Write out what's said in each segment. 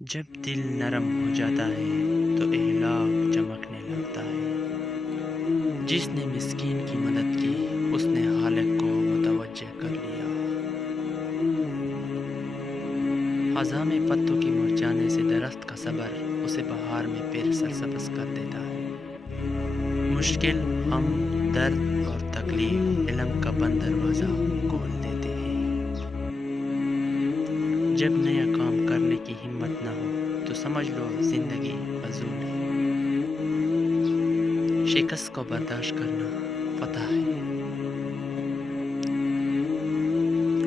جب دل نرم ہو جاتا ہے تو اخلاق چمکنے لگتا ہے۔ جس نے مسکین کی مدد کی اس نے خالق کو متوجہ کر لیا۔ خزاں میں پتوں کی مرجھانے سے درخت کا صبر اسے بہار میں پھر سرسبز کر دیتا ہے۔ مشکل، غم، درد اور تکلیف علم کا بند دروازہ کھول دیتے ہیں۔ جب نیا کام کرنے کی ہمت نہ ہو تو سمجھ لو زندگی فضول ہے۔ شکست کو برداشت کرنا فتح ہے۔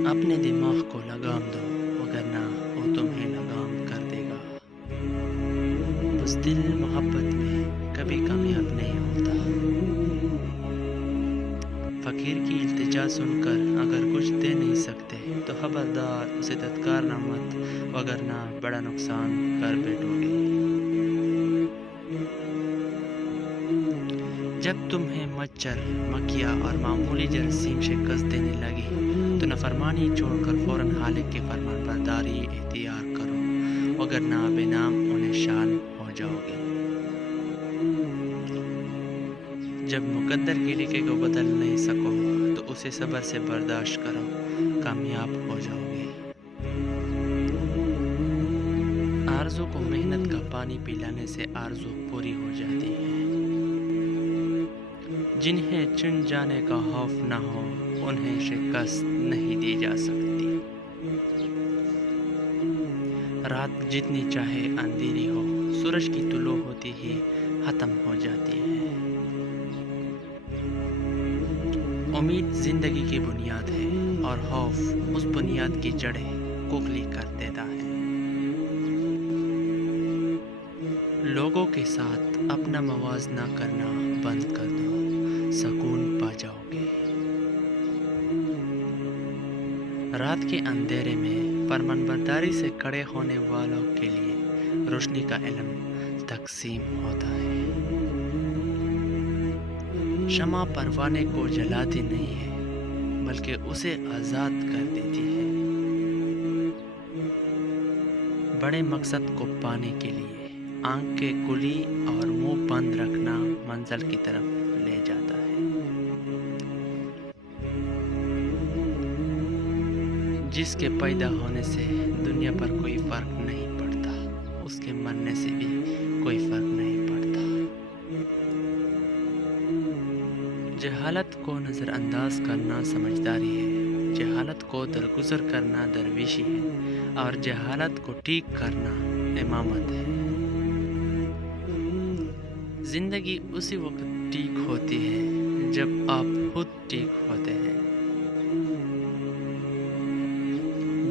اپنے دماغ کو لگام دو وگرنہ وہ تمہیں لگام کر دے گا۔ بزدل محبت میں کبھی کامیاب نہیں ہوتا۔ فقیر کی التجا سن کر اگر کچھ دے نہیں سکتے تو خبردار اسے دھتکارنا مت وگرنہ بڑا نقصان کر بیٹھو گے۔ جب تمہیں مچھر، مکھیاں اور معمولی جراثیم شکست دینے لگے تو نافرمانی چھوڑ کر فوراً خالق کی فرمان برداری اختیار کرو وگرنہ بے نام و نشان ہو جاؤ گے۔ جب مقدر کے لکھے کو بدل نہیں سکو تو اسے صبر سے برداشت کرو، کامیاب ہو جاؤ گے۔ آرزو کو محنت کا پانی پلانے سے آرزو پوری ہو جاتی ہے۔ جنہیں چن جانے کا خوف نہ ہو انہیں شکست نہیں دی جا سکتی۔ رات جتنی چاہے اندھیری ہو سورج کی طلوع ہوتی ہی ختم ہو جاتی ہے۔ امید زندگی کی بنیاد ہے اور خوف اس بنیاد کی جڑیں کھوکھلی کر دیتا ہے۔ لوگوں کے ساتھ اپنا موازنہ کرنا بند کر دو، سکون پا جاؤ گے۔ رات کے اندھیرے میں فرمانبرداری سے کھڑے ہونے والوں کے لیے روشنی کا علم تقسیم ہوتا ہے۔ شمع پروانے کو جلاتی نہیں ہے بلکہ اسے آزاد کر دیتی ہے۔ بڑے مقصد کو پانے کے لیے آنکھیں کھلی اور منہ بند رکھنا منزل کی طرف لے جاتا ہے۔ جس کے پیدا ہونے سے دنیا پر کوئی فرق نہیں پڑتا اس کے مرنے سے بھی کوئی فرق نہیں پڑتا۔ جہالت کو نظر انداز کرنا سمجھداری ہے، جہالت کو درگزر کرنا درویشی ہے اور جہالت کو ٹھیک کرنا امامت ہے۔ زندگی اسی وقت ٹھیک ہوتی ہے جب آپ خود ٹھیک ہوتے ہیں۔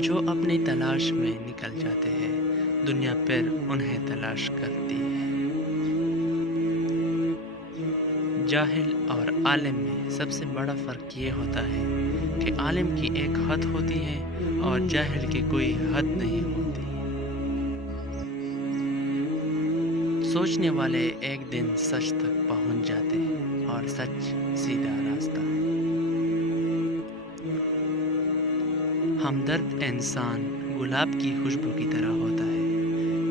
جو اپنی تلاش میں نکل جاتے ہیں دنیا پھر انہیں تلاش کرتی ہے۔ جاہل اور عالم میں سب سے بڑا فرق یہ ہوتا ہے کہ عالم کی ایک حد ہوتی ہے اور جاہل کی کوئی حد نہیں ہوتی۔ سوچنے والے ایک دن سچ تک پہنچ جاتے ہیں اور سچ سیدھا راستہ ہے۔ ہمدرد انسان گلاب کی خوشبو کی طرح ہوتا ہے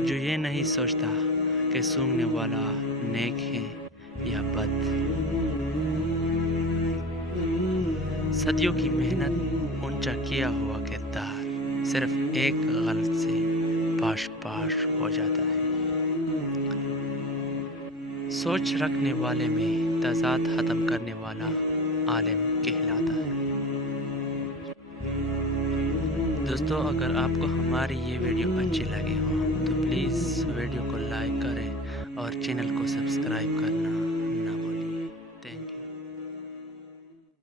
جو یہ نہیں سوچتا کہ سونگھنے والا نیک ہے یا بد۔ صدیوں کی محنت اونچا کیا ہوا کردار صرف ایک غلط سے پاش پاش ہو جاتا ہے۔ سوچ رکھنے والے میں تضاد ختم کرنے والا عالم کہلاتا ہے۔ دوستو اگر آپ کو ہماری یہ ویڈیو اچھی لگے ہو تو پلیز ویڈیو کو لائک کریں اور چینل کو سبسکرائب کرنا